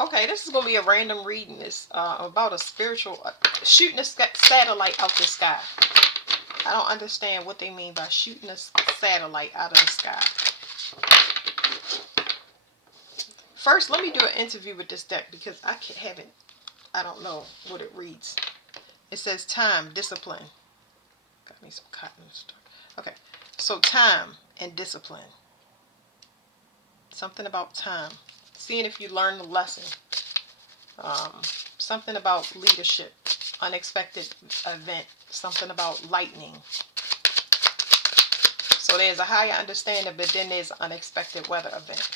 Okay, this is going to be a random reading. It's about a spiritual, shooting a satellite out the sky. I don't understand what they mean by shooting a satellite out of the sky. First, let me do an interview with this deck because I don't know what it reads. It says time, discipline. Got me some cotton stuff. Okay, so time and discipline. Something about time. Seeing if you learn the lesson. Something about leadership. Unexpected event. Something about lightning. So there's a higher understanding, but then there's an unexpected weather event.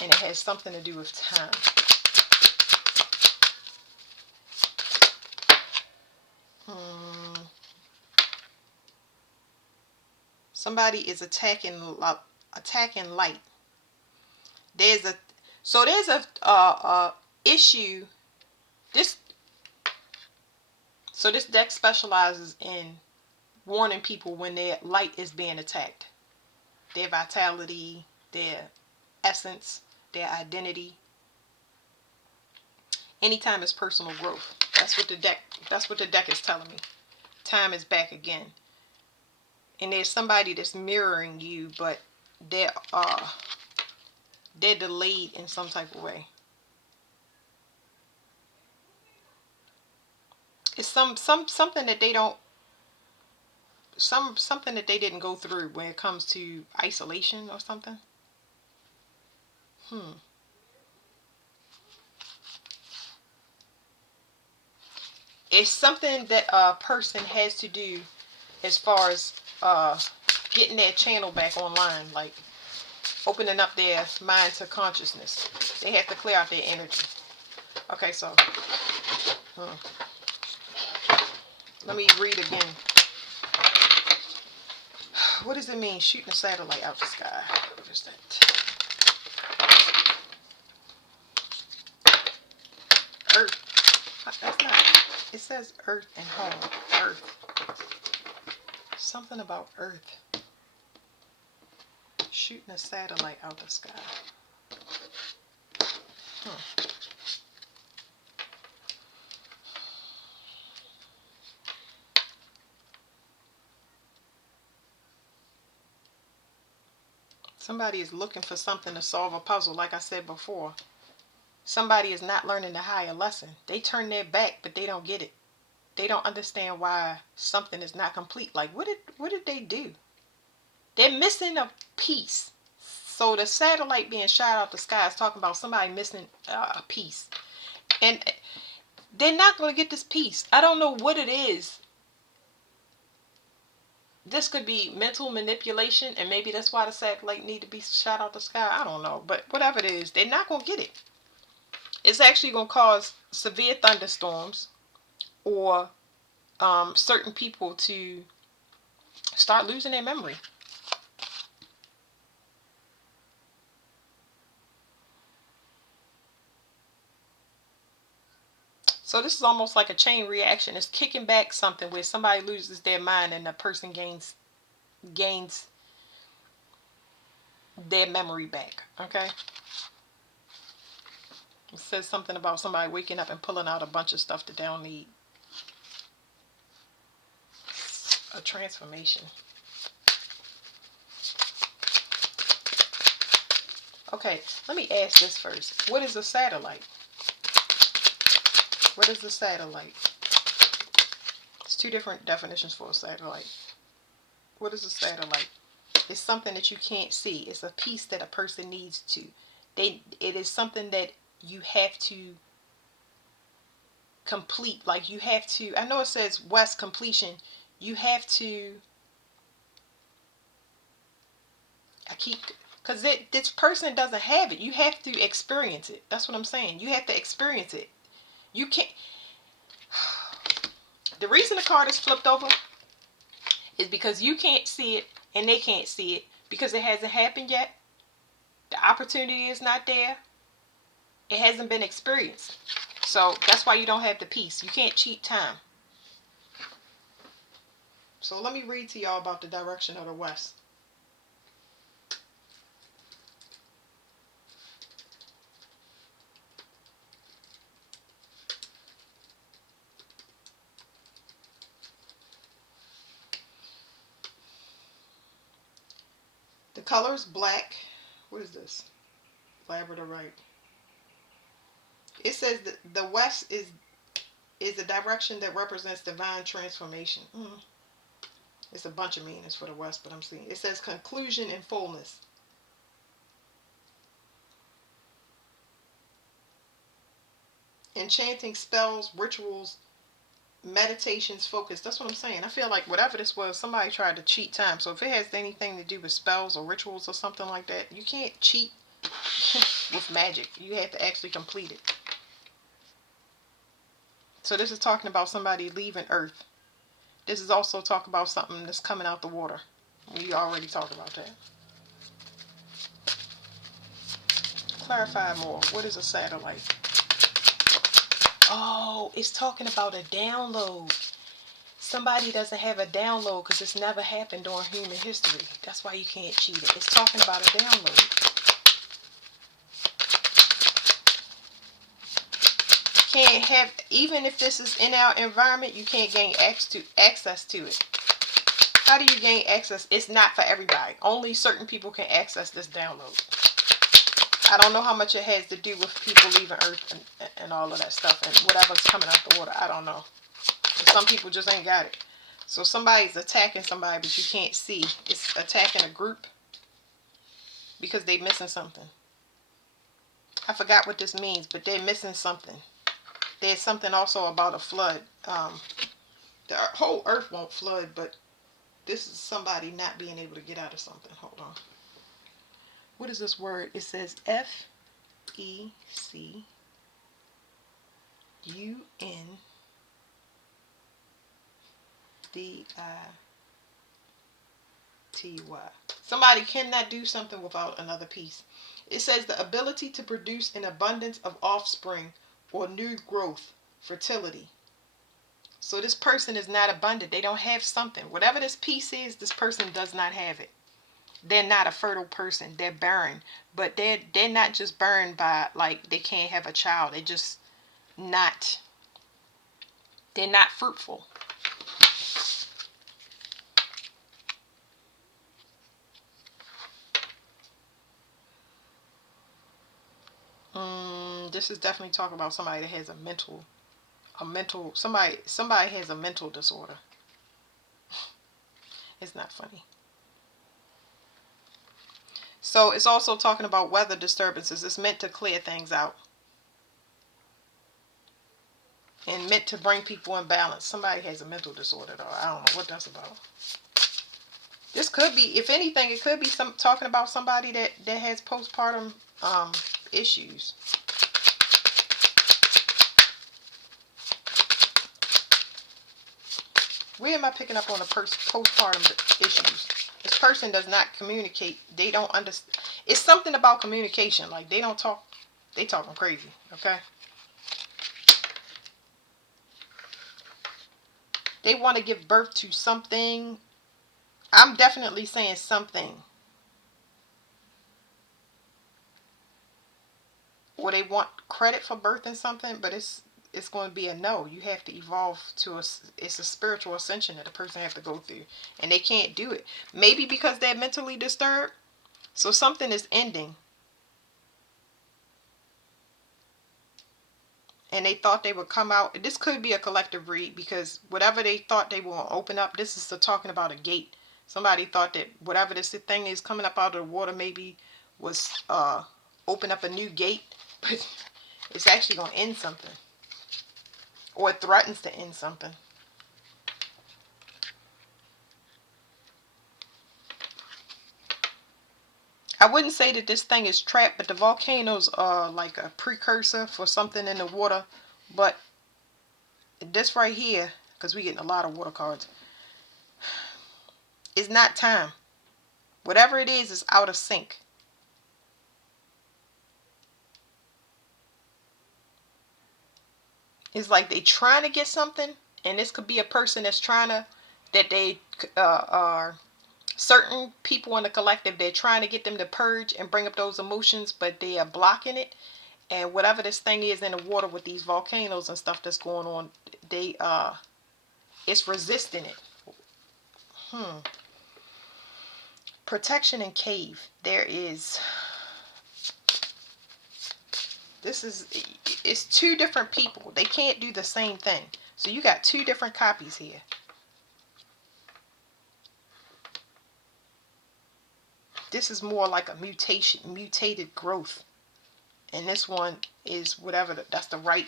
And it has something to do with time. Somebody is attacking light. There's a issue. This deck specializes in warning people when their light is being attacked. Their vitality, their essence, their identity. Anytime it's personal growth. That's what the deck is telling me. Time is back again. And there's somebody that's mirroring you, but they're delayed in some type of way. It's something that they don't something that they didn't go through when it comes to isolation or something. It's something that a person has to do as far as getting their channel back online, like opening up their mind to consciousness. They have to clear out their energy. Okay, so let me read again. What does it mean, shooting a satellite out the sky? What is that? Earth. That's not. It says earth and home. Earth. Something about earth. Shooting a satellite out the sky. Somebody is looking for something to solve a puzzle, like I said before. Somebody is not learning the higher lesson. They turn their back, but they don't get it. They don't understand why something is not complete. Like, what did they do? They're missing a piece. So the satellite being shot out the sky is talking about somebody missing a piece. And they're not going to get this piece. I don't know what it is. This could be mental manipulation, and maybe that's why the satellite need to be shot out the sky. I don't know. But whatever it is, they're not going to get it. It's actually going to cause severe thunderstorms or certain people to start losing their memory. So this is almost like a chain reaction. It's kicking back something where somebody loses their mind and the person gains their memory back. Okay? It says something about somebody waking up and pulling out a bunch of stuff that they don't need. A transformation. Okay, let me ask this first. What is a satellite? What is a satellite? There's two different definitions for a satellite. What is a satellite? It's something that you can't see. It's a piece that a person needs to. It is something that you have to complete. Like you have to. I know it says West completion. You have to. Because this person doesn't have it. You have to experience it. That's what I'm saying. You have to experience it. You can't. The reason the card is flipped over is because you can't see it and they can't see it because it hasn't happened yet. The opportunity is not there. It hasn't been experienced. So that's why you don't have the peace. You can't cheat time. So let me read to y'all about the direction of the West. Colors black. What is this? Labradorite. It says that the west is a direction that represents divine transformation. It's a bunch of meanings for the west, but I'm seeing it says conclusion and fullness. Enchanting spells, rituals, meditations, focus. That's what I'm saying. I feel like whatever this was, somebody tried to cheat time. So if it has anything to do with spells or rituals or something like that, you can't cheat with magic. You have to actually complete it. So this is talking about somebody leaving Earth. This is also talking about something that's coming out the water. We already talked about that. Clarify more. What is a satellite? Oh, it's talking about a download. Somebody doesn't have a download because it's never happened during human history. That's why you can't cheat it. It's talking about a download. Can't have, even if this is in our environment, you can't gain access to it. How do you gain access? It's not for everybody. Only certain people can access this download. I don't know how much it has to do with people leaving Earth and all of that stuff and whatever's coming out the water. I don't know. Some people just ain't got it. So somebody's attacking somebody, but you can't see. It's attacking a group because they're missing something. I forgot what this means, but they're missing something. There's something also about a flood. The whole earth won't flood, but this is somebody not being able to get out of something. Hold on. What is this word? It says FECUNDY. Somebody cannot do something without another piece. It says the ability to produce an abundance of offspring or new growth, fertility. So this person is not abundant. They don't have something. Whatever this piece is, this person does not have it. They're not a fertile person. They're barren. But they're not just barren by like they can't have a child. They're just not. They're not fruitful. This is definitely talking about somebody that has a mental somebody has a mental disorder. It's not funny. So it's also talking about weather disturbances. It's meant to clear things out. And meant to bring people in balance. Somebody has a mental disorder though. I don't know what that's about. This could be, if anything, it could be talking about somebody that has postpartum issues. Where am I picking up on the postpartum issues? This person does not communicate. They don't understand. It's something about communication. Like they don't talk. They talking crazy. Okay. They want to give birth to something. I'm definitely saying something. Or they want credit for birthing something, but it's going to be a no. You have to evolve to it's a spiritual ascension that a person has to go through. And they can't do it. Maybe because they're mentally disturbed. So something is ending. And they thought they would come out. This could be a collective read because whatever they thought they will open up, this is talking about a gate. Somebody thought that whatever this thing is coming up out of the water maybe was open up a new gate. But it's actually going to end something. Or it threatens to end something. I wouldn't say that this thing is trapped, but the volcanoes are like a precursor for something in the water. But this right here, because we're getting a lot of water cards, it's not time. Whatever it is out of sync. It's like they trying to get something, and this could be a person that's trying to, that they are certain people in the collective, they're trying to get them to purge and bring up those emotions, but they are blocking it. And whatever this thing is in the water with these volcanoes and stuff that's going on, they it's resisting it. protection and cave. It's two different people. They can't do the same thing. So you got two different copies here. This is more like a mutated growth. And this one is whatever, that's the right.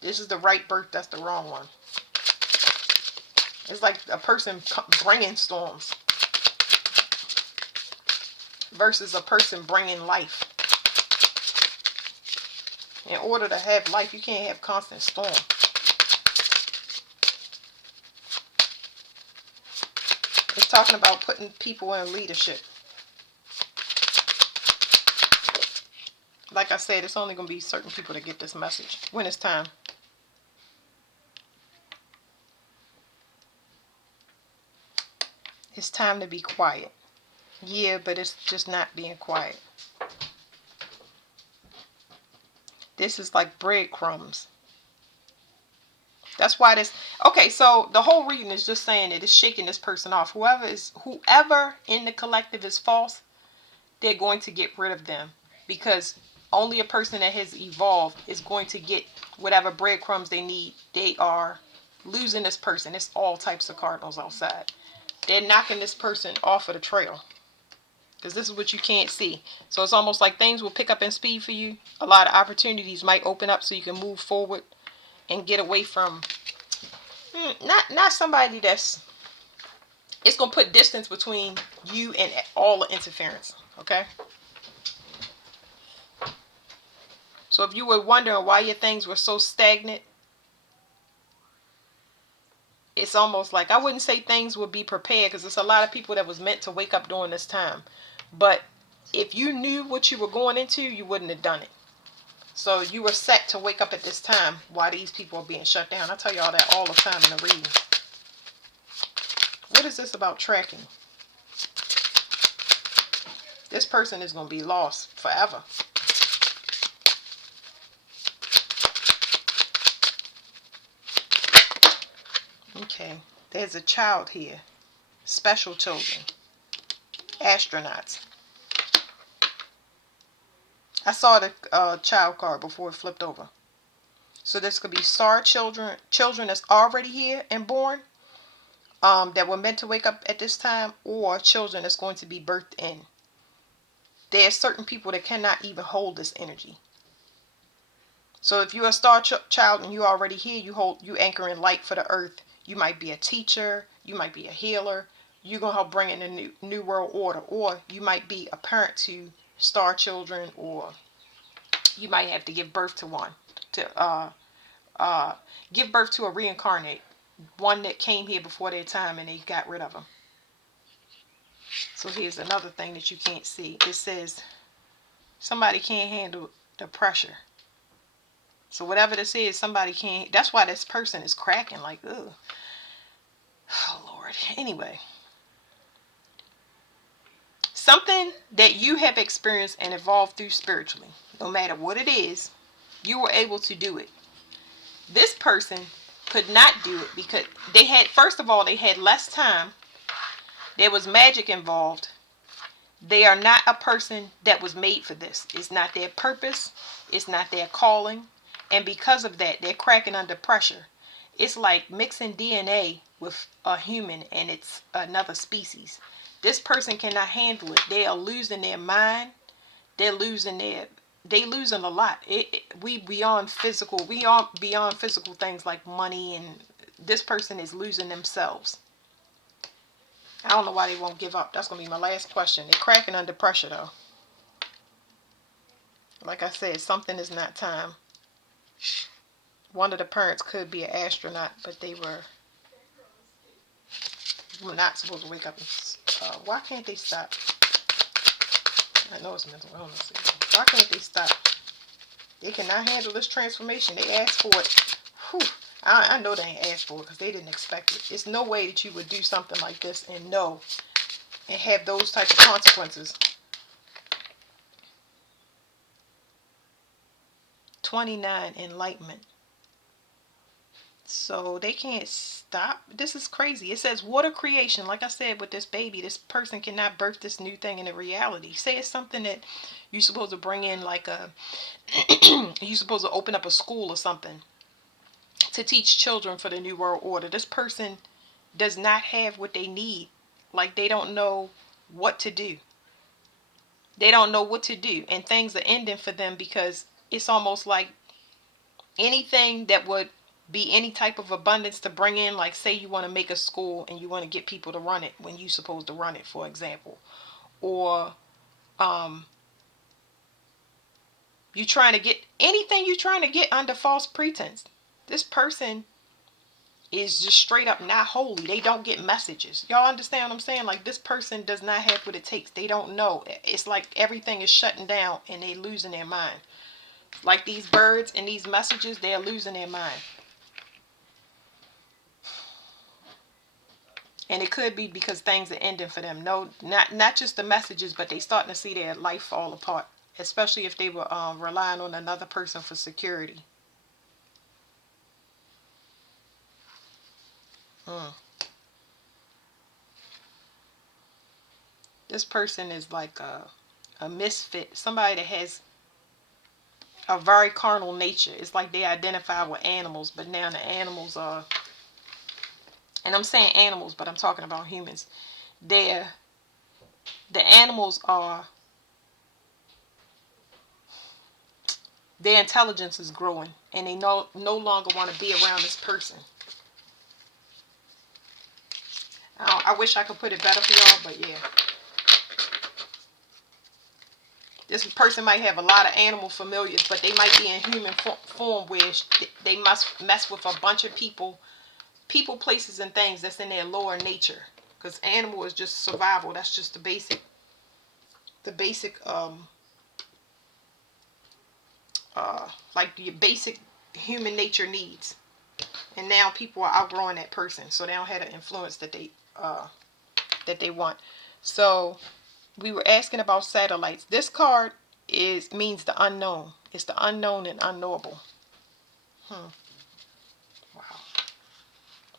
This is the right birth, that's the wrong one. It's like a person bringing storms versus a person bringing life. In order to have life, you can't have constant storm. It's talking about putting people in leadership. Like I said, it's only going to be certain people that get this message when it's time. It's time to be quiet. Yeah, but it's just not being quiet. This is like breadcrumbs. That's why this. Okay, so the whole reading is just saying that it's shaking this person off. Whoever in the collective is false, they're going to get rid of them, because only a person that has evolved is going to get whatever breadcrumbs they need. They are losing this person. It's all types of cardinals outside. They're knocking this person off of the trail, because this is what you can't see. So it's almost like things will pick up in speed for you. A lot of opportunities might open up so you can move forward and get away from not somebody that's, it's going to put distance between you and all the interference. Okay, so if you were wondering why your things were so stagnant, it's almost like, I wouldn't say things would be prepared, because it's a lot of people that was meant to wake up during this time, but if you knew what you were going into, you wouldn't have done it. So you were set to wake up at this time while these people are being shut down. I tell y'all that all the time in the reading. What is this about tracking? This person is going to be lost forever. Okay, there's a child here. Special children. Astronauts. I saw the child card before it flipped over. So this could be star children, children that's already here and born, that were meant to wake up at this time, or children that's going to be birthed in. There are certain people that cannot even hold this energy. So if you're a star child and you're already here, you anchor in light for the earth. You might be a teacher, you might be a healer, you're going to help bring in a new world order, or you might be a parent to star children, or you might have to give birth to one, to give birth to a reincarnate, one that came here before their time and they got rid of them. So here's another thing that you can't see. It says somebody can't handle the pressure. So whatever this is, somebody can't. That's why this person is cracking like, ugh. Oh, Lord. Anyway. Something that you have experienced and evolved through spiritually, no matter what it is, you were able to do it. This person could not do it because they had, first of all, they had less time. There was magic involved. They are not a person that was made for this. It's not their purpose. It's not their calling. And because of that, they're cracking under pressure. It's like mixing DNA with a human and it's another species. This person cannot handle it. They are losing their mind. They losing a lot. We beyond physical things like money, and this person is losing themselves. I don't know why they won't give up. That's going to be my last question. They're cracking under pressure though. Like I said, something is not time. One of the parents could be an astronaut, but they were not supposed to wake up. Why can't they stop? I know it's mental illness. Why can't they stop? They cannot handle this transformation. They asked for it. Whew. I know they ain't asked for it because they didn't expect it. It's no way that you would do something like this and know and have those type of consequences. 29, enlightenment. So they can't stop. This is crazy. It says water creation. Like I said, with this baby, this person cannot birth this new thing into reality. Say it's something that you're supposed to bring in, like a, you're supposed to open up a school or something to teach children for the new world order. This person does not have what they need. Like, they don't know what to do. They don't know what to do. And things are ending for them because it's almost like anything that would be any type of abundance to bring in, like say you want to make a school and you want to get people to run it when you're supposed to run it, for example, or you trying to get anything, you trying to get under false pretense. This person is just straight up not holy. They don't get messages. Y'all understand what I'm saying? Like, this person does not have what it takes. They don't know. It's like everything is shutting down and they losing their mind. Like these birds and these messages, they're losing their mind. And it could be because things are ending for them. No, not just the messages, but they starting to see their life fall apart. Especially if they were relying on another person for security. Mm. This person is like a misfit. Somebody that has a very carnal nature. It's like they identify with animals, but now the animals are, and I'm saying animals, but I'm talking about humans. The animals are, their intelligence is growing, and they no longer want to be around this person. I wish I could put it better for y'all, but yeah. This person might have a lot of animal familiars, but they might be in human form where they must mess with a bunch of people, places, and things that's in their lower nature. Because animal is just survival. That's just the basic, like your basic human nature needs. And now people are outgrowing that person, so they don't have the influence that they want. So we were asking about satellites. This card means the unknown. It's the unknown and unknowable. Wow.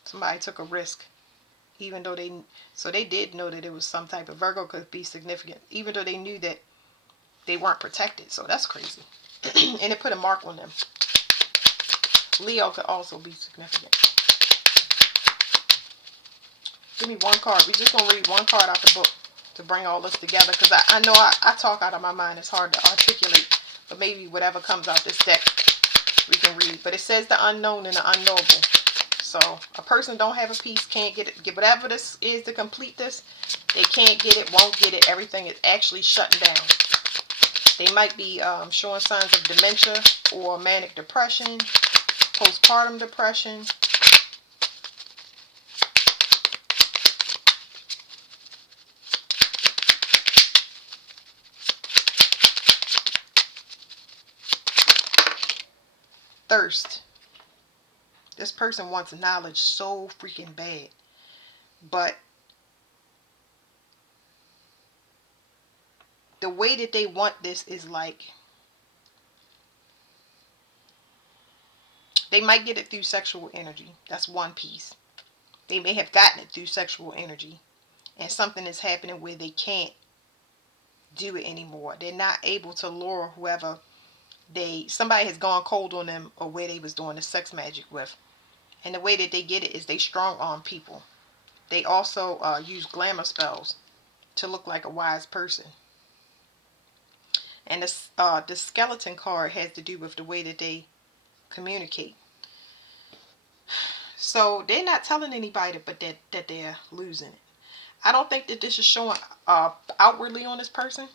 Somebody took a risk, even though they did know that it was some type of, Virgo could be significant, even though they knew that they weren't protected. So that's crazy. And it put a mark on them. Leo could also be significant. Give me one card. We just gonna read one card out the book to bring all this together, because I know I talk out of my mind. It's hard to articulate, but maybe whatever comes out this deck we can read. But it says the unknown and the unknowable. So a person don't have a piece, can't get it, get whatever this is to complete this, they can't get it, won't get it. Everything is actually shutting down. They might be showing signs of dementia or manic depression, postpartum depression. Thirst. This person wants knowledge so freaking bad. But the way that they want this is like, they might get it through sexual energy. That's one piece. They may have gotten it through sexual energy, and something is happening where they can't do it anymore. They're not able to lure whoever somebody has gone cold on them, or where they was doing the sex magic with. And the way that they get it is they strong arm people. They also use glamour spells to look like a wise person. And the skeleton card has to do with the way that they communicate. So they're not telling anybody but that they're losing it. I don't think that this is showing outwardly on this person.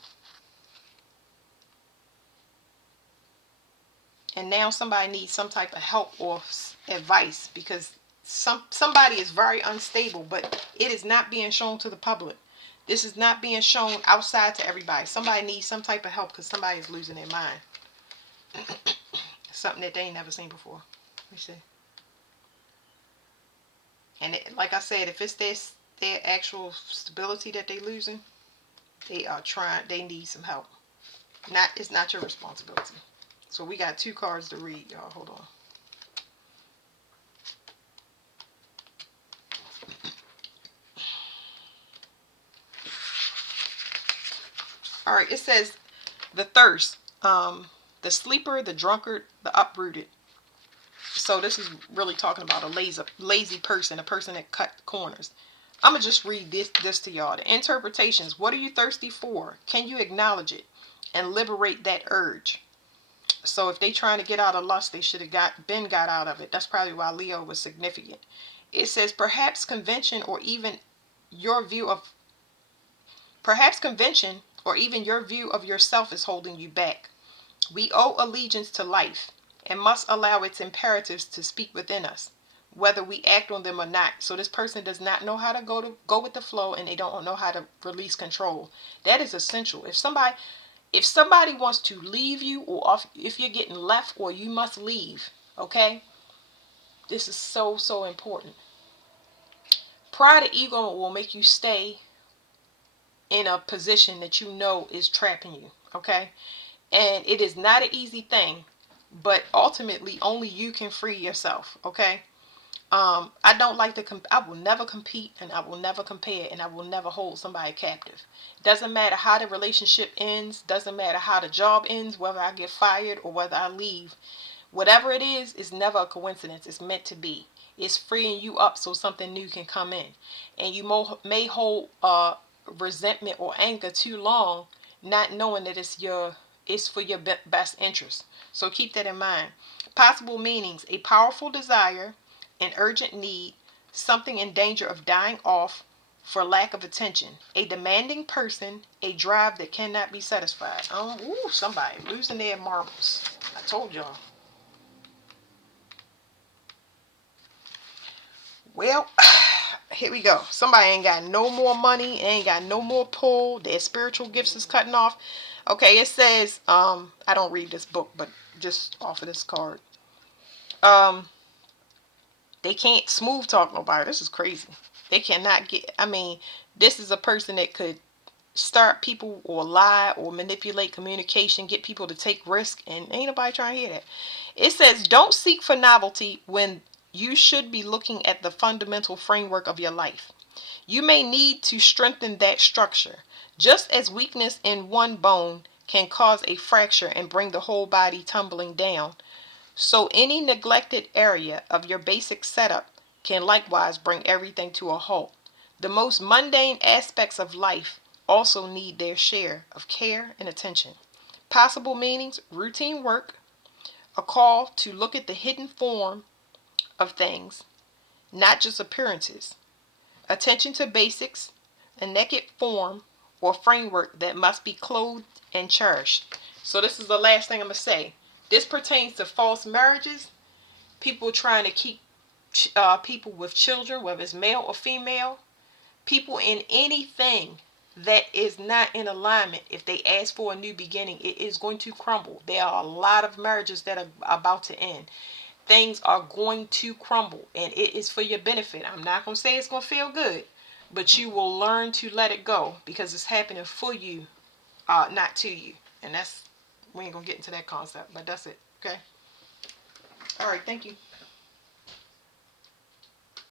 And now somebody needs some type of help or advice, because somebody is very unstable, but it is not being shown to the public. This is not being shown outside to everybody. Somebody needs some type of help because somebody is losing their mind. Something that they ain't never seen before. Let me see. And like I said, if it's their actual stability that they losing, they need some help. It's not your responsibility. So we got two cards to read, y'all. Hold on. All right, it says the thirst, the sleeper, the drunkard, the uprooted. So this is really talking about a lazy person, a person that cut corners. I'm going to just read this to y'all. The interpretations. What are you thirsty for? Can you acknowledge it and liberate that urge? So if they trying to get out of lust, they should have got out of it. That's probably why Leo was significant. It says perhaps convention or even your view of yourself is holding you back. We owe allegiance to life and must allow its imperatives to speak within us, whether we act on them or not. So this person does not know how to go with the flow, and they don't know how to release control. That is essential. If somebody wants to leave you, or if you're getting left, or you must leave, okay? This is so important. Pride and ego will make you stay in a position that you know is trapping you, okay? And it is not an easy thing, but ultimately only you can free yourself, okay? I don't like to I will never compete, and I will never compare, and I will never hold somebody captive. Doesn't matter how the relationship ends, doesn't matter how the job ends, whether I get fired or whether I leave. Whatever it is never a coincidence. It's meant to be. It's freeing you up so something new can come in. And you may hold resentment or anger too long, not knowing that it's for your best interest. So keep that in mind. Possible meanings: a powerful desire, an urgent need, something in danger of dying off for lack of attention, a demanding person, a drive that cannot be satisfied. Somebody losing their marbles. I told y'all. Well, here we go. Somebody ain't got no more money, ain't got no more pull. Their spiritual gifts is cutting off. Okay, it says, I don't read this book, but just off of this card. They can't smooth talk nobody. This is crazy. They cannot this is a person that could start people or lie or manipulate communication, get people to take risk, and ain't nobody trying to hear that. It says, don't seek for novelty when you should be looking at the fundamental framework of your life. You may need to strengthen that structure, just as weakness in one bone can cause a fracture and bring the whole body tumbling down. So any neglected area of your basic setup can likewise bring everything to a halt. The most mundane aspects of life also need their share of care and attention. Possible meanings: routine work, a call to look at the hidden form of things, not just appearances. Attention to basics, a naked form or framework that must be clothed and cherished. So this is the last thing I'm going to say. This pertains to false marriages, people trying to keep people with children, whether it's male or female, people in anything that is not in alignment. If they ask for a new beginning, it is going to crumble. There are a lot of marriages that are about to end. Things are going to crumble, and it is for your benefit. I'm not going to say it's going to feel good, but you will learn to let it go because it's happening for you, not to you. And we ain't going to get into that concept, but that's it. Okay. All right. Thank you.